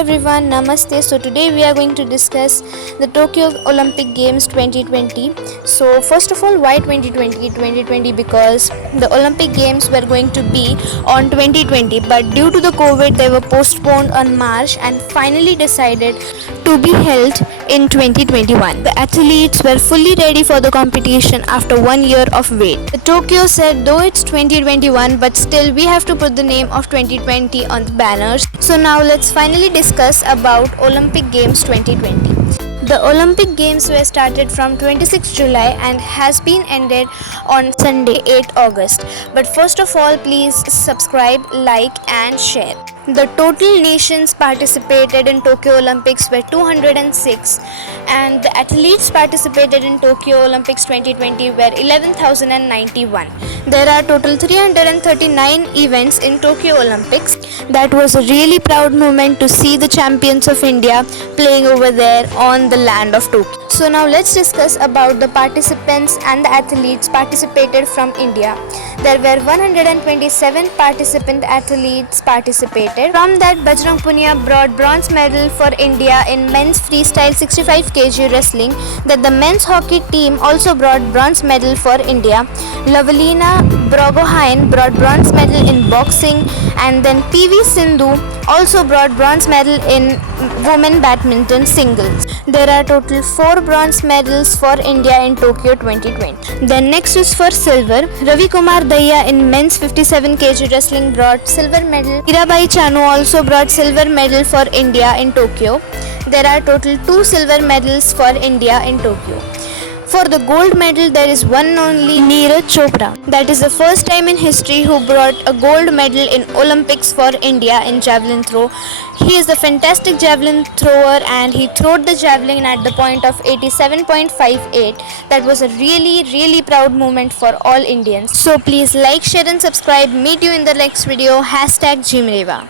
everyone, Namaste. So today we are going to discuss the Tokyo Olympic Games 2020. So first of all, why 2020? 2020 because the Olympic Games were going to be on 2020, but due to the COVID they were postponed on March and finally decided to be held in 2021. The athletes were fully ready for the competition after 1 year of wait. The Tokyo said though it's 2021 but still we have to put the name of 2020 on the banners. So now let's finally discuss about Olympic Games 2020. The Olympic Games were started from 26 July and has been ended on Sunday 8 August. But first of all, please subscribe, like and share. The total nations participated in Tokyo Olympics were 206 and the athletes participated in Tokyo Olympics 2020 were 11,091. There are total 339 events in Tokyo Olympics. That was a really proud moment to see the champions of India playing over there on the land of Tokyo. So now let's discuss about the participants and the athletes participated from India. There were 127 participant athletes participated. From that, Bajrang Punia brought bronze medal for India in men's freestyle 65 kg wrestling. That the men's hockey team also brought bronze medal for India. Lavalina Borgohain brought bronze medal in boxing, and then PV Sindhu also brought bronze medal in women badminton singles. There are total 4 bronze medals for India in Tokyo 2020. Then next is for silver. Ravi Kumar Daya in men's 57 kg wrestling brought silver medal. Mirabai Chanu also brought silver medal for India in Tokyo. There are total 2 silver medals for India in Tokyo. For the gold medal, there is one and only Neeraj Chopra. That is the first time in history who brought a gold medal in Olympics for India in javelin throw. He is a fantastic javelin thrower and he throwed the javelin at the point of 87.58. That was a really proud moment for all Indians. So please like, share and subscribe. Meet you in the next video. #Jimreva.